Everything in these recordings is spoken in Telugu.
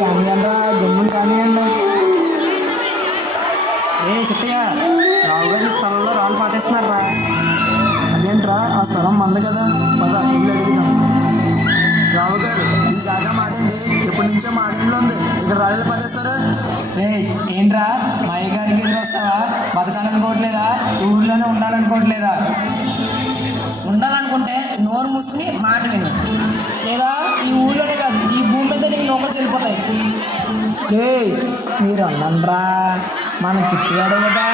కానివ్వండిరా, గమ్ముని కానివ్వండి. కిట్టయ్య, రావు గారి స్థలంలో రాళ్ళు పాతేస్తున్నారా? అదేంట్రా, ఆ స్థలం మంది కదా, పద ఇల్లు అడుగుదాం. రావు గారు, ఈ జాగా మాదండి, ఎప్పటి నుంచో మాదంలో ఉంది, ఇక్కడ రాళ్ళు పాతేస్తారు. ఏంట్రా మా అయ్యగారికి ఎదురు వస్తావా? బతకాలనుకోవట్లేదా? ఊర్లోనే ఉండాలనుకోవట్లేదా? ఉండాలనుకుంటే నోరు మూసుకుని మాట విను, లేదా ఈ ఊళ్ళోనే కాదు ఈ భూమి మీద నీకు నౌకలు చెల్లిపోతాయి. మీరు అన్నండ్రా, మన కిట్టిగాడే కదా,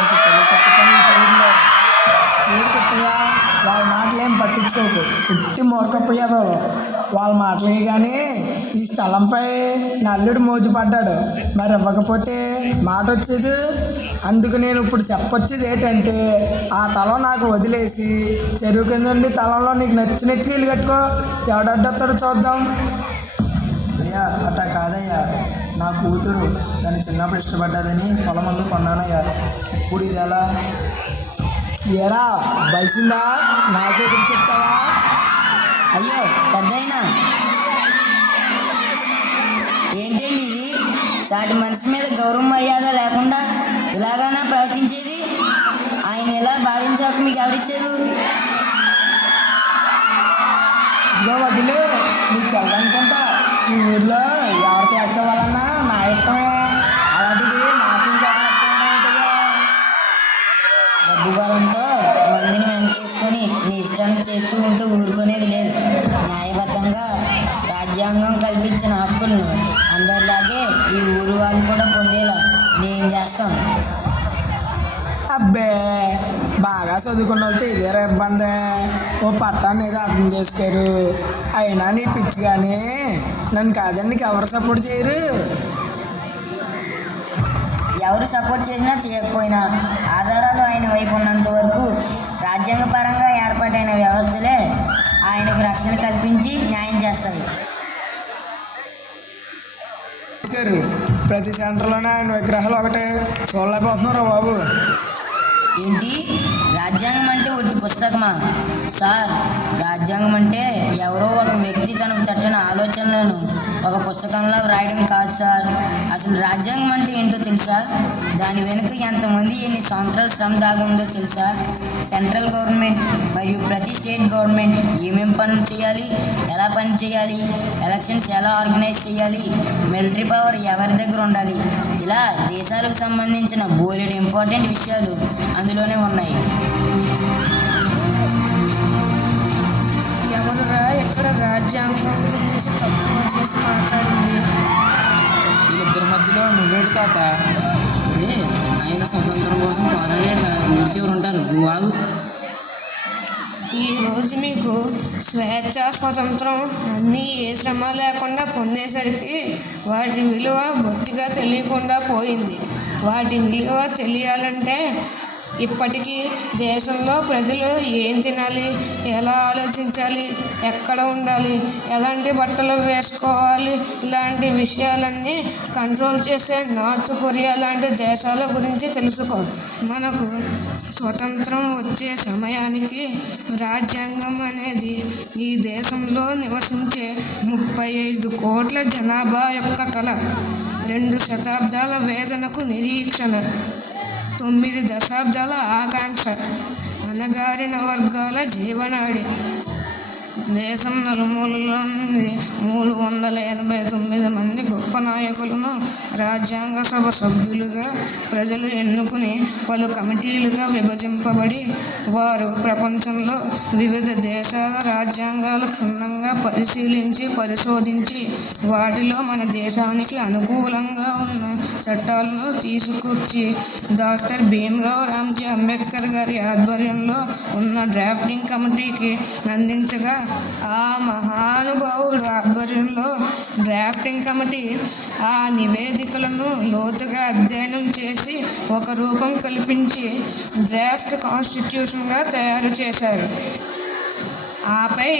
ఒక తెలుగు తప్పు పని చేయడంలో చూడు కిట్టయ్య, వాళ్ళ మాటలు ఏం పట్టించుకోకు, పుట్టి మూర్ఖపోయాదో వాళ్ళ మాటలకి. కానీ ఈ స్థలంపై నల్లుడు మోజు పడ్డాడు, మరి ఇవ్వకపోతే మాట వచ్చేది. అందుకు నేను ఇప్పుడు చెప్పొచ్చేది ఏంటంటే, ఆ తలం నాకు వదిలేసి చెరువు కింద నుండి తలంలో నీకు నచ్చినట్టుగా ఇల్లు కట్టుకో, ఎవడడ్డొస్తాడో చూద్దాం. అయ్యా అట్టా కాదయ్యా, నా కూతురు దాన్ని చిన్నప్పుడు ఇష్టపడ్డదని పొలం అమ్మి కొన్నానయ్యా, ఇప్పుడు ఇది ఎలా? ఏరా బలిసిందా, నాకెదురు చెప్తావా? అయ్యో పెద్దయినా, ఏంటండి ఇది? సాటి మనిషి మీద గౌరవ మర్యాద లేకుండా ఇలాగానా ప్రవర్తించేది? ఆయన ఇలా బాధించాక మీకు ఎవరిచ్చారు? ఇదిగో వదిలే, నీకు తెల్లనుకుంటా, ఈ ఊర్లో ఎవరికి ఎక్కవాలన్నా నా ఇష్టమే, అలాంటిది నాకు ఇంకొక ఎక్కడా? డబ్బు బలంతో మందిని వెనకేసుకొని నీ ఇష్టాన్ని చేస్తూ ఉంటూ ఊరుకునేది లేదు. న్యాయబద్ధంగా రాజ్యాంగం కల్పించిన హక్కులను అందరిలాగే ఈ ఊరు వాళ్ళు కూడా పొందేలా నేను చేస్తాను. అబ్బే, బాగా చదువుకున్న వాళ్ళతో ఇదేరా ఇబ్బంది, ఓ పట్టాన్ని ఏదో అర్థం చేసుకోరు. అయినా నీ పిచ్చి కానీ నన్ను కాదని నీకు ఎవరు సపోర్ట్ చేయరు. ఎవరు సపోర్ట్ చేసినా చేయకపోయినా ఆధారాలు ఆయన వైపు ఉన్నంత వరకు రాజ్యాంగపరంగా ఏర్పాటైన వ్యవస్థలే ఆయనకు రక్షణ కల్పించి న్యాయం చేస్తాయి. ప్రతి సెంటర్లోనే ఆయన విగ్రహాలు ఒకటే చూడలేకపోతున్నారు బాబు. ఏంటి, రాజ్యాంగం అంటే ఒట్టి పుస్తకమా? సార్, రాజ్యాంగం అంటే ఎవరో ఒక వ్యక్తి తనకు తట్టిన ఆలోచనలను ఒక పుస్తకంలో వ్రాయడం కాదు సార్. అసలు రాజ్యాంగం అంటే ఏంటో తెలుసా? దాని వెనుక ఎంతమంది ఎన్ని సంవత్సరాల శ్రమ దాగుందో తెలుసా? సెంట్రల్ గవర్నమెంట్ మరియు ప్రతి స్టేట్ గవర్నమెంట్ ఏమేం పనులు చేయాలి, ఎలా పని చేయాలి, ఎలక్షన్స్ ఎలా ఆర్గనైజ్ చేయాలి, మిలిటరీ పవర్ ఎవరి దగ్గర ఉండాలి, ఇలా దేశాలకు సంబంధించిన బోలెడు ఇంపార్టెంట్ విషయాలు అందులోనే ఉన్నాయి. ఎవరురా ఇక్కడ రాజ్యాంగం గురించి తక్కువ చేసి మాట్లాడింది? వీళ్ళిద్దరి మధ్యలో నువ్వేడు తాత? ఆయన స్వతంత్రం కోసం పోరాడే ఊరి చివరు ఉంటారు, నువ్వు ఆగు. ఈరోజు మీకు స్వేచ్ఛ స్వతంత్రం అన్నీ ఏ శ్రమ లేకుండా పొందేసరికి వాటి విలువ బొత్తిగా తెలియకుండా పోయింది. వాటి విలువ తెలియాలంటే ఇప్పటికీ దేశంలో ప్రజలు ఏం తినాలి, ఎలా ఆలోచించాలి, ఎక్కడ ఉండాలి, ఎలాంటి బట్టలు వేసుకోవాలి, ఇలాంటి విషయాలన్నీ కంట్రోల్ చేసే నార్త్ కొరియా లాంటి దేశాల గురించి తెలుసుకో. మనకు స్వతంత్రం వచ్చే సమయానికి రాజ్యాంగం అనేది ఈ దేశంలో నివసించే 35 కోట్ల జనాభా యొక్క కళ, 2 శతాబ్దాల వేదనకు నిరీక్షణ, 9 దశాబ్దాల ఆకాంక్ష, అణగారిన వర్గాల జీవనాడి. దేశం నలుమూలలో నుండి 389 మంది గొప్ప నాయకులను రాజ్యాంగ సభ సభ్యులుగా ప్రజలు ఎన్నుకుని పలు కమిటీలుగా విభజింపబడి వారు ప్రపంచంలో వివిధ దేశాల రాజ్యాంగాలు క్షుణ్ణంగా పరిశీలించి పరిశోధించి వాటిలో మన దేశానికి అనుకూలంగా ఉన్న చట్టాలను తీసుకొచ్చి డాక్టర్ భీమ్రావ్ రామ్జీ అంబేద్కర్ గారి ఆధ్వర్యంలో ఉన్న డ్రాఫ్టింగ్ కమిటీకి అందించగా ఆ మహానుభావుడు ఆధ్వర్యంలో డ్రాఫ్టింగ్ కమిటీ ఆ నివేదికలను లోతుగా అధ్యయనం చేసి ఒక రూపం కల్పించి డ్రాఫ్ట్ కాన్స్టిట్యూషన్గా తయారు చేశారు. ఆపై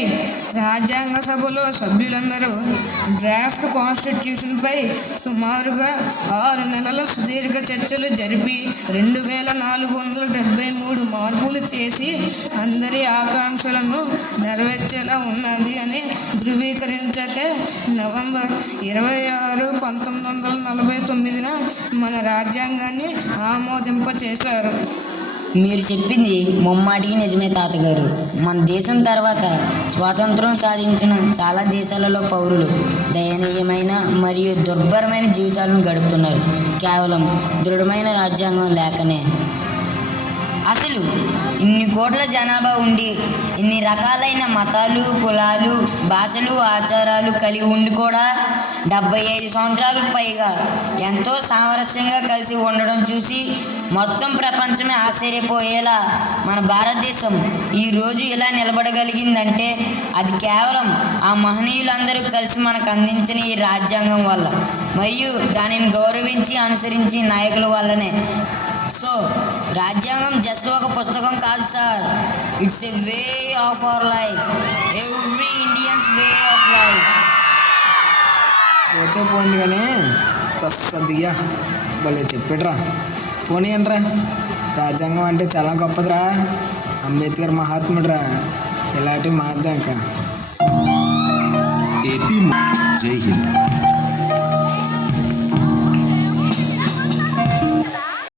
రాజ్యాంగ సభలో సభ్యులందరూ డ్రాఫ్ట్ కాన్స్టిట్యూషన్పై సుమారుగా 6 నెలల సుదీర్ఘ చర్చలు జరిపి 2473 మార్పులు చేసి అందరి ఆకాంక్షలను నెరవేర్చేలా ఉన్నది అని ధృవీకరించాక నవంబర్ 26, 1949న మన రాజ్యాంగాన్ని ఆమోదింపచేశారు. మీరు చెప్పింది ముమ్మాటికి నిజమే తాతగారు. మన దేశం తర్వాత స్వాతంత్రం సాధించిన చాలా దేశాలలో పౌరులు దయనీయమైన మరియు దుర్భరమైన జీవితాలను గడుపుతున్నారు, కేవలం దృఢమైన రాజ్యాంగం లేకనే. అసలు ఇన్ని కోట్ల జనాభా ఉండి ఇన్ని రకాలైన మతాలు, కులాలు, భాషలు, ఆచారాలు కలిగి ఉండి కూడా 75 సంవత్సరాలకు పైగా ఎంతో సామరస్యంగా కలిసి ఉండడం చూసి మొత్తం ప్రపంచమే ఆశ్చర్యపోయేలా మన భారతదేశం ఈరోజు ఇలా నిలబడగలిగిందంటే అది కేవలం ఆ మహనీయులందరూ కలిసి మనకు అందించిన ఈ రాజ్యాంగం వల్ల మరియు దానిని గౌరవించి అనుసరించి నాయకుల వల్లనే. సో రాజ్యాంగం జస్ట్ ఒక పుస్తకం కాదు sir, it's a way of our life, every Indians way of life. పోతే పోయింది కానీ తస్సదిగా భలే చెప్పాడురా. పోనీ అనరా, రాజ్యాంగం అంటే చాలా గొప్పదిరా. అంబేద్కర్ మహాత్ముడురా. ఇలాంటివి మాద్దాం ఇంకా. ఏపీ జై హింద్.